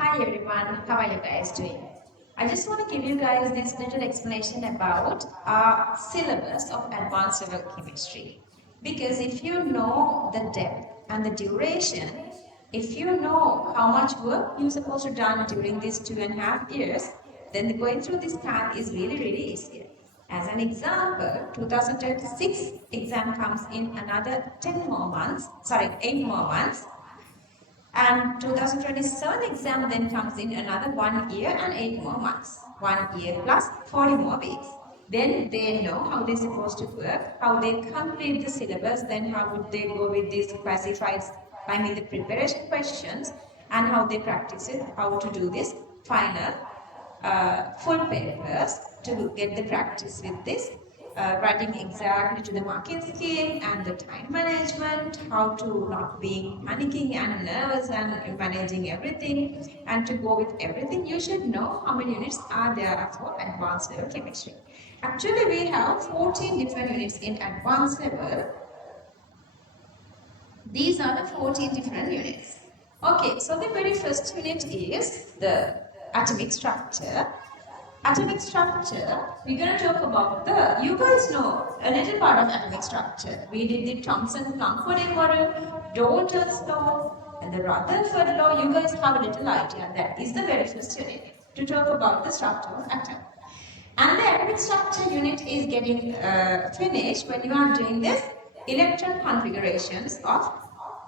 Hi everyone, how are you guys doing? I just want to give you guys this little explanation about our syllabus of advanced level chemistry. Because if you know the depth and the duration, if you know how much work you're supposed to done during these 2.5 years, then going through this path is really easier. As an example, 2026 exam comes in another 8 more months, and 2027 exam then comes in another 1 year and 8 more months. 1 year plus 40 more weeks. Then they know how they're supposed to work, how they complete the syllabus, then how would they go with these classified, the preparation questions, and how they practice it, how to do this final full papers to get the practice with this, writing exactly to the marking scheme and the time management, how to not being panicking and nervous and managing everything, and to go with everything. You should know how many units are there for advanced level chemistry. Actually, we have 14 different units in advanced level. These are the 14 different units. Okay, so the very first unit is the atomic structure. Atomic structure, we're going to talk about you guys know a little part of atomic structure. We did the Thomson-Plumford model, Dalton's law, and the Rutherford law. You guys have a little idea. That is the very first unit to talk about the structure of atom. And the atomic structure unit is getting finished when you are doing this electron configurations of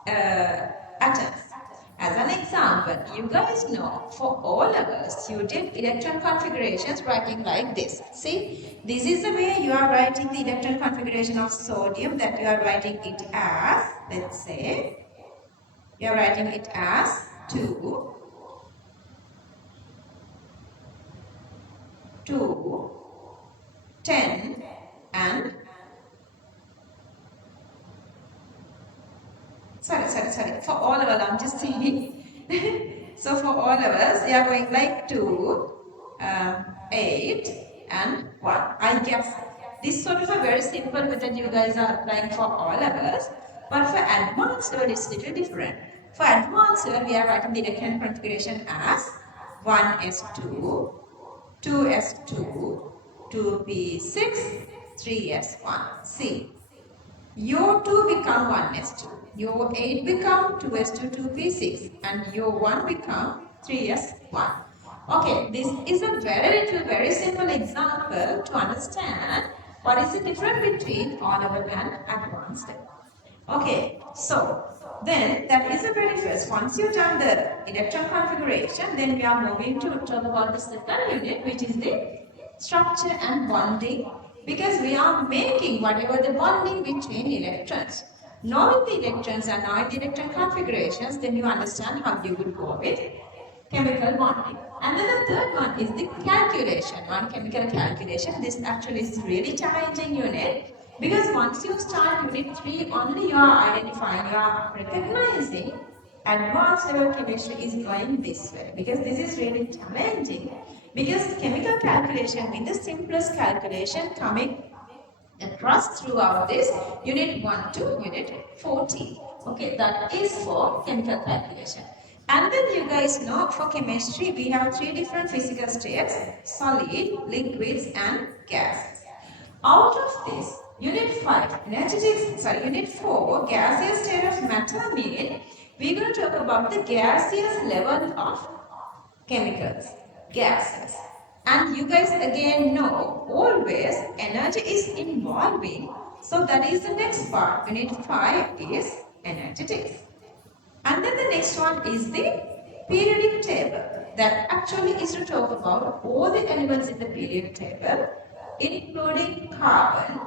atoms. As an example, you guys know for all of us, you did electron configurations writing like this. See, this is the way you are writing the electron configuration of sodium, that you are writing it as, let's say, you are writing it as 2, 10, and sorry, for all of us, I'm just saying. So for all of us, we are going like 2, 8, and 1. I guess this sort of a very simple method you guys are applying for all of us. But for advanced level, it's a little different. For advanced level, we are writing the electron configuration as 1s2, 2s2, 2p6, 3s1. See, your 2 become 1s2, your 8 become 2s2, 2p6, and your 1 become 3s1. Okay, this is a very simple example to understand what is the difference between all-level and advanced level. Okay, so then that is the very first. Once you've done the electron configuration, then we are moving to talk about the second unit, which is the structure and bonding, because we are making whatever the bonding between electrons. Knowing the electrons and knowing the electron configurations, then you understand how you would go with chemical bonding. And then the third one is the calculation, non-chemical calculation. This actually is really challenging unit, because once you start unit 3, only you are identifying, you are recognizing advanced level chemistry is going this way, because this is really challenging, because chemical calculation in the simplest calculation coming across throughout this unit 1 to unit 14. Okay, that is for chemical calculation. And then you guys know for chemistry we have 3 different physical states: solid, liquids, and gases. Out of this, unit 4, gaseous state of matter mean, we're going to talk about the gaseous level of chemicals, gases. And you guys again know, always energy is involving. So that is the next part. Unit 5 is energetics. And then the next one is the periodic table. That actually is to talk about all the elements in the periodic table, including carbon,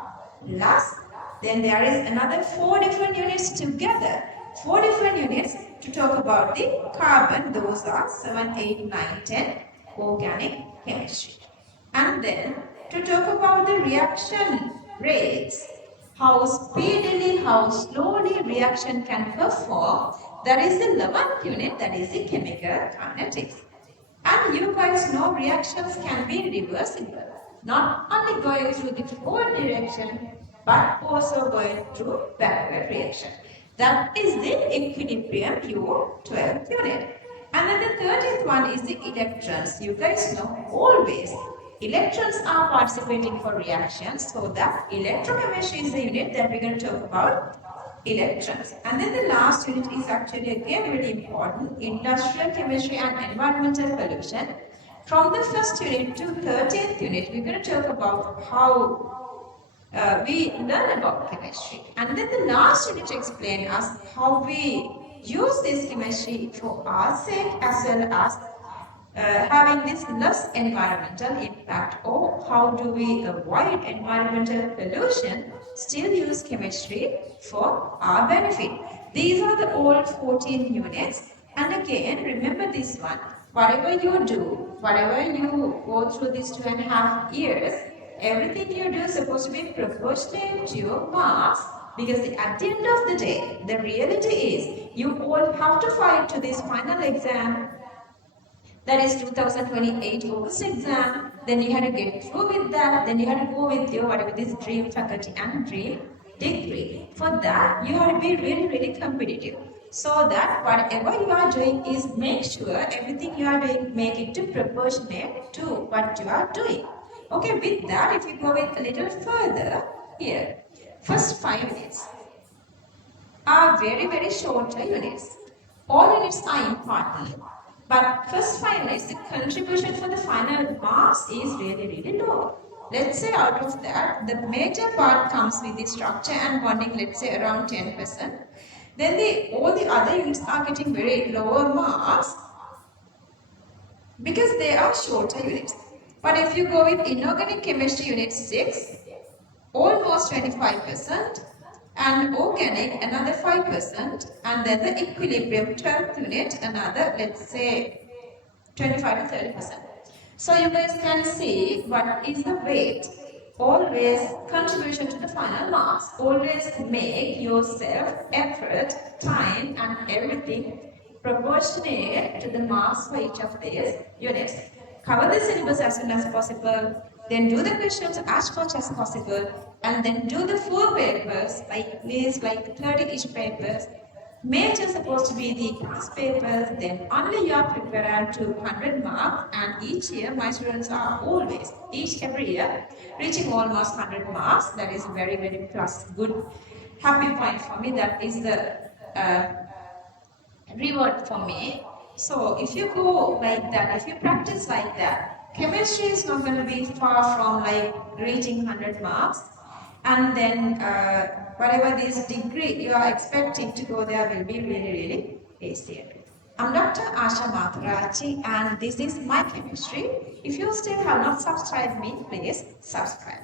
plus then there is another 4 different units together. 4 different units to talk about the carbon. Those are 7, 8, 9, 10, organic chemistry. And then to talk about the reaction rates, how speedily, how slowly reaction can perform, that is the 11th unit, that is the chemical kinetics. And you guys know reactions can be reversible, not only going through the forward direction, but also going through backward reaction. That is the equilibrium, your 12th unit. And And then the 30th one is the electrons. You guys know always electrons are participating for reactions. So that electrochemistry is the unit that we're going to talk about. Electrons. And then the last unit is actually again very important, industrial chemistry and environmental pollution. From the first unit to 13th unit, we're going to talk about how we learn about chemistry. And then the last unit to explain us how we use this chemistry for our sake as well as having this less environmental impact, or how do we avoid environmental pollution, still use chemistry for our benefit. These are the all 14 units, and again remember this one, whatever you do, whatever you go through these 2.5 years, everything you do is supposed to be proportionate to your marks, because at the end of the day, the reality is you all have to fight to this final exam, that is 2028 August exam. Then you had to get through with that. Then you had to go with your whatever this dream faculty and dream degree. For that, you have to be really, really competitive. So that whatever you are doing is make sure everything you are doing, make it to proportionate to what you are doing. Okay, with that, if you go with a little further here, first 5 minutes are very, very shorter units. All units are important, but first 5 minutes, the contribution for the final marks is really, really low. Let's say out of that, the major part comes with the structure and bonding, let's say around 10%. Then all the other units are getting very lower marks because they are shorter units. But if you go with inorganic chemistry unit 6, almost 25%, and organic another 5%, and then the equilibrium 12th unit another, let's say 25 to 30%. So you guys can see what is the weight. Always contribution to the final marks. Always make yourself effort, time and everything proportionate to the marks for each of these units. Cover the syllabus as soon as possible. Then do the questions as much as possible, and then do the full papers, like at least like 30-ish papers. Major supposed to be the class papers, then only you are prepared to 100 marks, and each year my students are always, every year, reaching almost 100 marks. That is very, very plus good, happy point for me. That is the reward for me. So if you go like that, if you practice like that, chemistry is not going to be far from like reaching 100 marks. And then whatever this degree you are expecting to go there will be really, really easier. I'm Dr. Asha Mathotaarachchi, and this is my chemistry. If you still have not subscribed me, please subscribe.